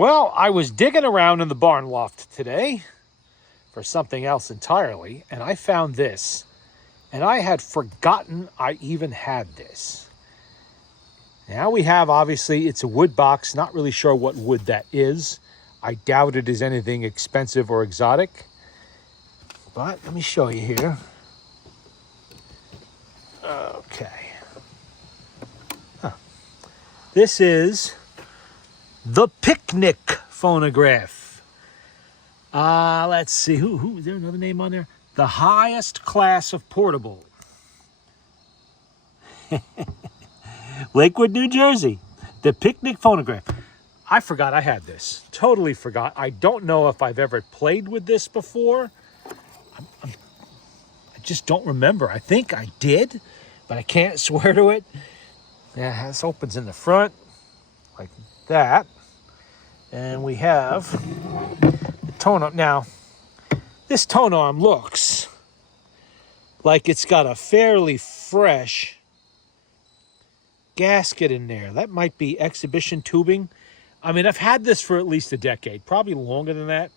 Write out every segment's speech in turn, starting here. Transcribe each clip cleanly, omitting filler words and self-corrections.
Well, I was digging around in the barn loft today for something else entirely, and I found this. And I had forgotten I even had this. Now we have, obviously, it's a wood box. Not really sure what wood that is. I doubt it is anything expensive or exotic. But let me show you here. Okay. This is the PikniK phonograph. Let's see. Who is there another name on there? The highest class of portable. Lakewood, New Jersey. The PikniK phonograph. I forgot I had this. Totally forgot. I don't know if I've ever played with this before. I just don't remember. I think I did, but I can't swear to it. Yeah, this opens in the front like that. And we have the tone arm. Now, this tone arm looks like it's got a fairly fresh gasket in there. That might be exhibition tubing. I mean, I've had this for at least a decade, probably longer than that.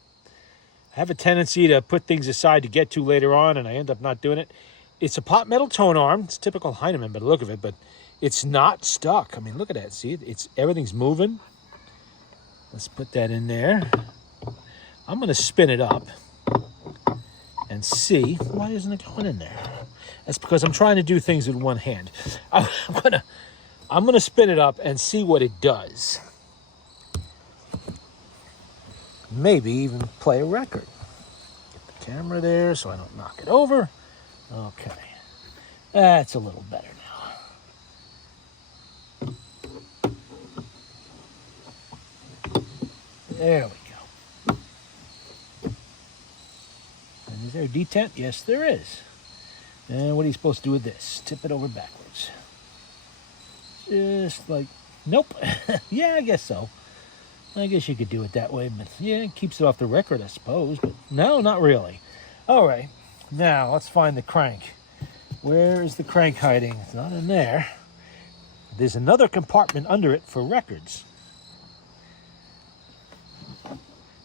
I have a tendency to put things aside to get to later on, and I end up not doing it. It's a pot metal tone arm. It's typical Heinemann by the look of it, but it's not stuck. I mean, look at that. See, everything's moving. Let's put that in there. I'm going to spin it up and see. Why isn't it going in there? That's because I'm trying to do things with one hand. I'm gonna spin it up and see what it does. Maybe even play a record. Get the camera there so I don't knock it over. Okay. That's a little better now. There we go. And is there a detent? Yes, there is. And what are you supposed to do with this? Tip it over backwards. Just like, nope. Yeah, I guess so. I guess you could do it that way, but yeah, it keeps it off the record, I suppose. But no, not really. All right, now let's find the crank. Where is the crank hiding? It's not in there. There's another compartment under it for records.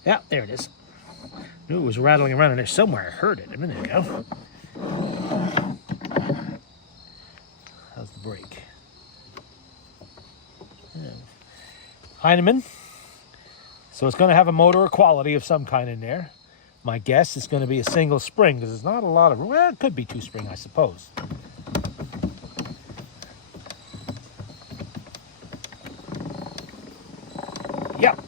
Yeah, there it is. Knew it was rattling around in there somewhere. I heard it a minute ago. How's the brake? Yeah. Heinemann. So it's going to have a motor or quality of some kind in there. My guess is going to be a single spring because there's not a lot of, well, it could be two spring, I suppose. Yep.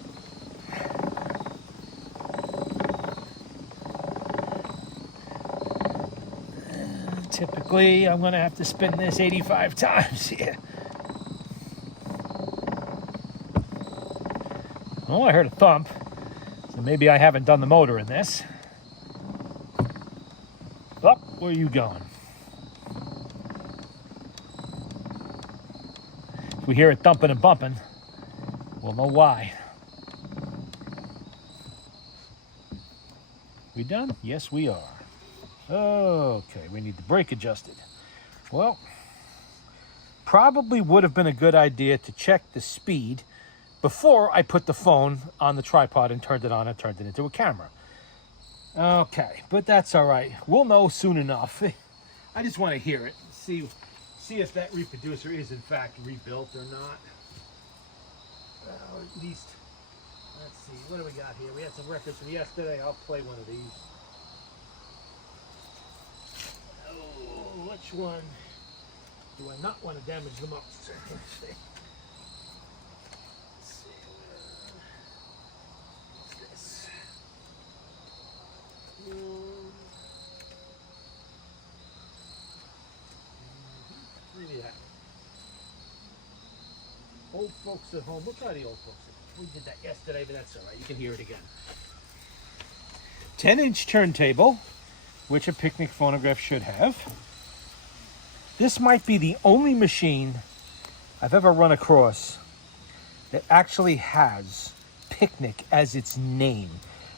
Typically, I'm going to have to spin this 85 times here. Oh, I heard a thump, so maybe I haven't done the motor in this. Oh, where are you going? If we hear it thumping and bumping, we'll know why. We done? Yes, we are. Okay, we need the brake adjusted. Well, probably would have been a good idea to check the speed before I put the phone on the tripod and turned it on and turned it into a camera. Okay, but that's all right. We'll know soon enough. I just want to hear it, see if that reproducer is in fact rebuilt or not. Or at least, let's see, what do we got here? We had some records from yesterday. I'll play one of these. Oh, which one do I not want to damage the most? Let's see. Old folks at home. We'll try the old folks at home. We did that yesterday, but that's all right. You can hear it again. 10-inch turntable, which a PikniK phonograph should have. This might be the only machine I've ever run across that actually has PikniK as its name.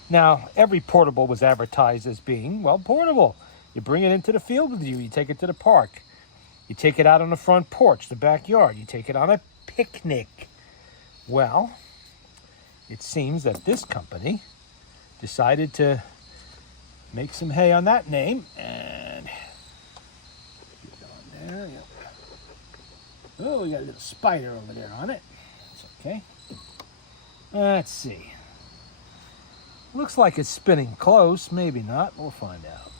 Now, every portable was advertised as being, well, portable. You bring it into the field with you. You take it to the park. You take it out on the front porch, the backyard. You take it on a picnic. Well, it seems that this company decided to make some hay on that name, and get on there. Yep. Oh, we got a little spider over there on it. It's okay. Let's see. Looks like it's spinning close. Maybe not. We'll find out.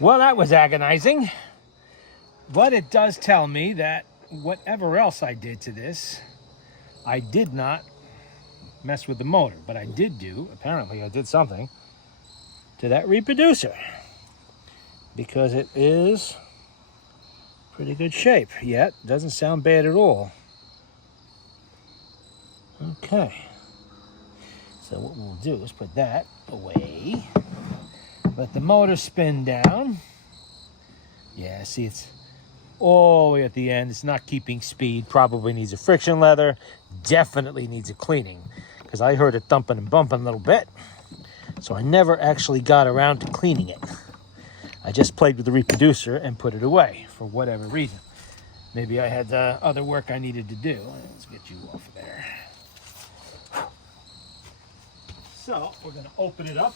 Well, that was agonizing, but it does tell me that whatever else I did to this, I did not mess with the motor, but I did apparently I did something to that reproducer, because it is pretty good shape, yet doesn't sound bad at all. Okay, so what we'll do is put that away. Let the motor spin down. Yeah, see, it's all the way at the end. It's not keeping speed. Probably needs a friction leather. Definitely needs a cleaning, because I heard it thumping and bumping a little bit. So I never actually got around to cleaning it. I just played with the reproducer and put it away for whatever reason. Maybe I had other work I needed to do. Let's get you off of there. So we're going to open it up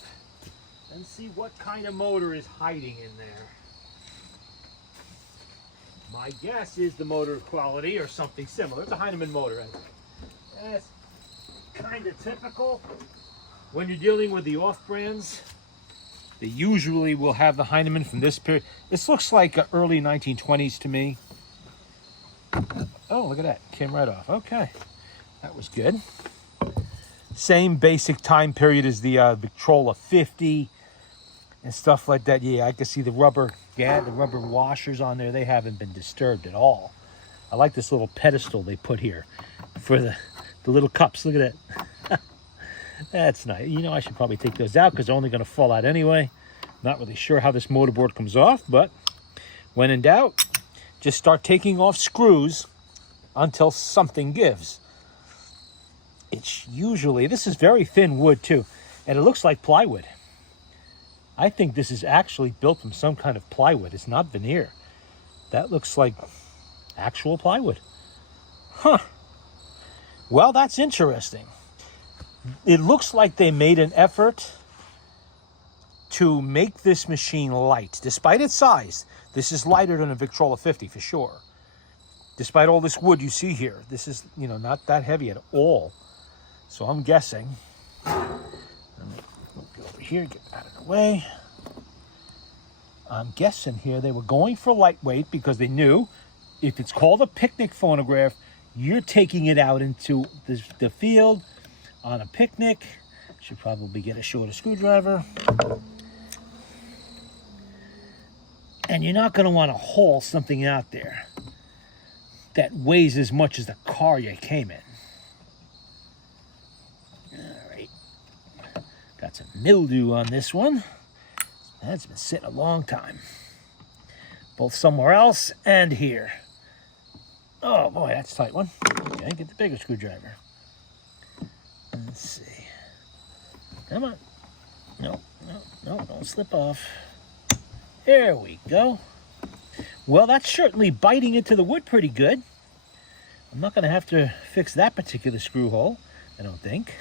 and see what kind of motor is hiding in there. My guess is the motor quality or something similar. It's a Heinemann motor, I think. That's kind of typical. When you're dealing with the off-brands, they usually will have the Heinemann from this period. This looks like early 1920s to me. Oh, look at that. Came right off. Okay. That was good. Same basic time period as the Victrola 50 and stuff like that. Yeah, I can see the rubber washers on there. They haven't been disturbed at all. I like this little pedestal they put here for the little cups. Look at that. That's nice. You know, I should probably take those out because they're only going to fall out anyway. Not really sure how this motorboard comes off, but when in doubt, just start taking off screws until something gives. It's usually, this is very thin wood too, and it looks like plywood. I think this is actually built from some kind of plywood. It's not veneer. That looks like actual plywood. Huh. Well, that's interesting. It looks like they made an effort to make this machine light. Despite its size, this is lighter than a Victrola 50 for sure. Despite all this wood you see here, this is, you know, not that heavy at all. So I'm guessing, let me go over here, get out of the way. I'm guessing here they were going for lightweight because they knew if it's called a PikniK phonograph, you're taking it out into the field on a picnic. Should probably get a shorter screwdriver. And you're not going to want to haul something out there that weighs as much as the car you came in. All right. Got some mildew on this one. That's been sitting a long time. Both somewhere else and here. Oh boy, that's a tight one. Okay, get the bigger screwdriver. Let's see. Come on. No, don't slip off. There we go. Well, that's certainly biting into the wood pretty good. I'm not going to have to fix that particular screw hole, I don't think.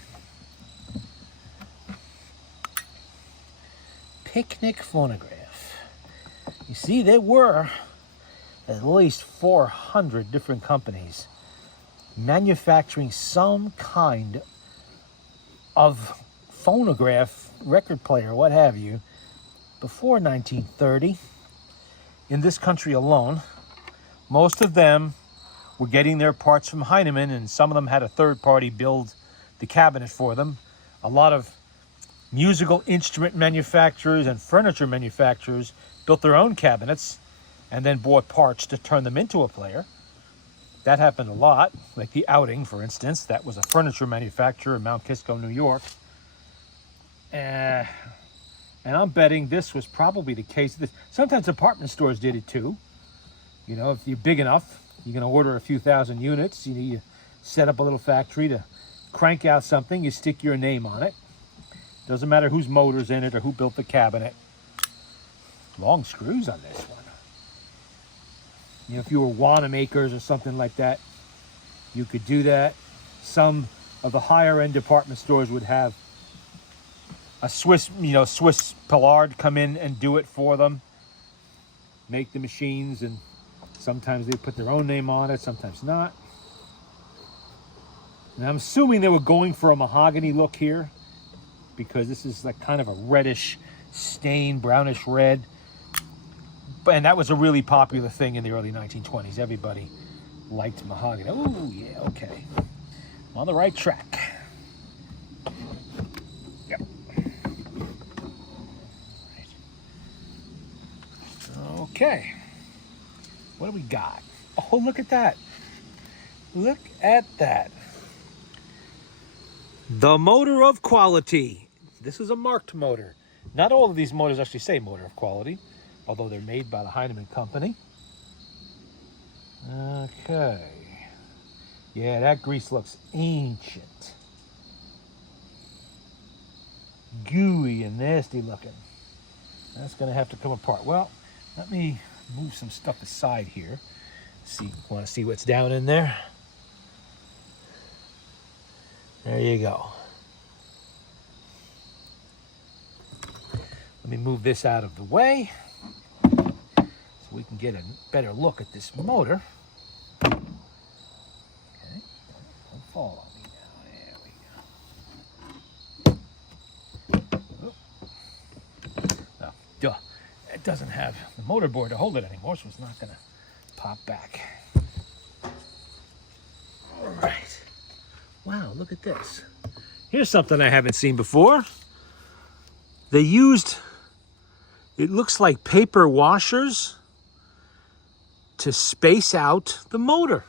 PikniK phonograph. You see, there were at least 400 different companies manufacturing some kind of phonograph, record player, what have you, before 1930 in this country alone. Most of them were getting their parts from Heinemann, and some of them had a third party build the cabinet for them. A lot of musical instrument manufacturers and furniture manufacturers built their own cabinets and then bought parts to turn them into a player. That happened a lot, like the Outing, for instance. That was a furniture manufacturer in Mount Kisco, New York. And I'm betting this was probably the case. Sometimes department stores did it too. You know, if you're big enough, you're going to order a few thousand units. You set up a little factory to crank out something. You stick your name on it. Doesn't matter whose motor's in it or who built the cabinet. Long screws on this one. You know, if you were Wanamakers or something like that, you could do that. Some of the higher end department stores would have a Swiss Pillard come in and do it for them. Make the machines, and sometimes they put their own name on it, sometimes not. And I'm assuming they were going for a mahogany look here, because this is like kind of a reddish stain, brownish red. And that was a really popular thing in the early 1920s. Everybody liked mahogany. Oh, yeah, okay. I'm on the right track. Yep. Okay. What do we got? Oh, look at that. Look at that. The motor of quality. This is a marked motor. Not all of these motors actually say motor of quality, although they're made by the Heinemann Company. Okay. Yeah, that grease looks ancient. Gooey and nasty looking. That's going to have to come apart. Well, let me move some stuff aside here. Want to see what's down in there? There you go. Let me move this out of the way so we can get a better look at this motor. Okay, don't fall on me now. There we go. Oh, duh. It doesn't have the motor board to hold it anymore, so it's not going to pop back. All right. Wow, look at this. Here's something I haven't seen before. They used, it looks like paper washers to space out the motor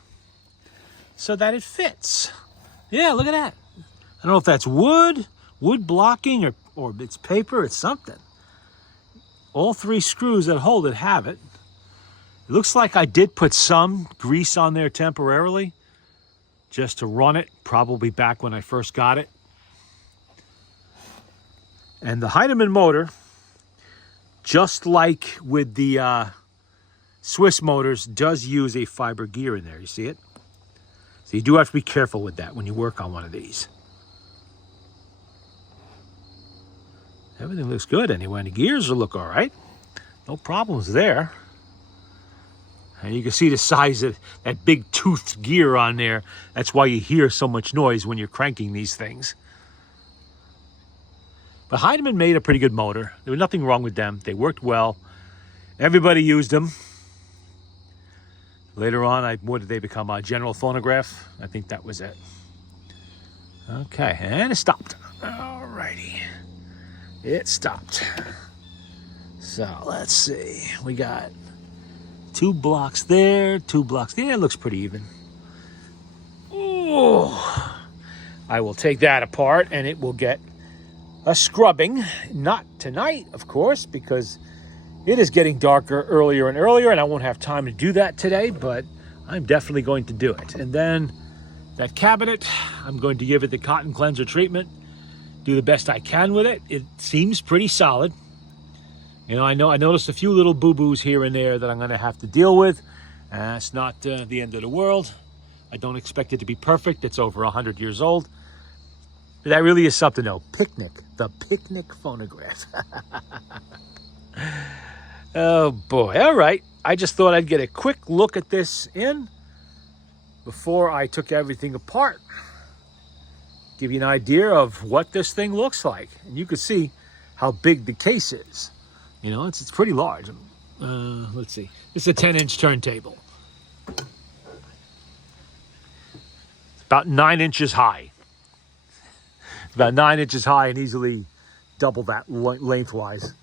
so that it fits. Yeah, look at that. I don't know if that's wood blocking, or it's paper, it's something. All 3 screws that hold it have it. It looks like I did put some grease on there temporarily just to run it, probably back when I first got it. And the Heinemann motor, just like with the Swiss motors, does use a fiber gear in there. You see it? So you do have to be careful with that when you work on one of these. Everything looks good anyway. And the gears will look all right. No problems there. And you can see the size of that big toothed gear on there. That's why you hear so much noise when you're cranking these things. But Heinemann made a pretty good motor. There was nothing wrong with them. They worked well. Everybody used them. Later on, what did they become? A General Phonograph? I think that was it. Okay, and it stopped. All righty. It stopped. So, let's see. We got 2 blocks there, 2 blocks there. It looks pretty even. Oh, I will take that apart, and it will get a scrubbing. Not tonight, of course, because it is getting darker earlier and earlier, and I won't have time to do that today, but I'm definitely going to do it. And then that cabinet, I'm going to give it the cotton cleanser treatment, do the best I can with it. It seems pretty solid. You know, I noticed a few little boo-boos here and there that I'm going to have to deal with. It's not the end of the world. I don't expect it to be perfect. It's over 100 years old. But that really is something, though. PikniK, the PikniK phonograph. Oh, boy. All right. I just thought I'd get a quick look at this before I took everything apart. Give you an idea of what this thing looks like. And you can see how big the case is. You know, it's pretty large. Let's see. It's a 10-inch turntable. It's about 9 inches high. It's about 9 inches high and easily double that lengthwise.